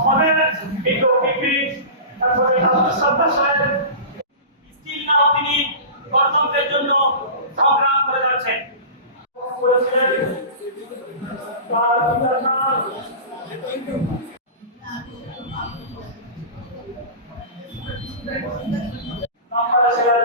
আমাদের এই পিপি তারপরে সর্দার সাহেব স্টিল নাও তিনি গণতন্ত্রের জন্য সংগ্রাম করে যাচ্ছেন। তার পিতার নাম নাম্বার ছিলেন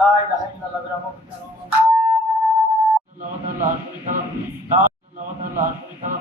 لا إله إلا الله برحمتك لا إله إلا الله لا إله إلا الله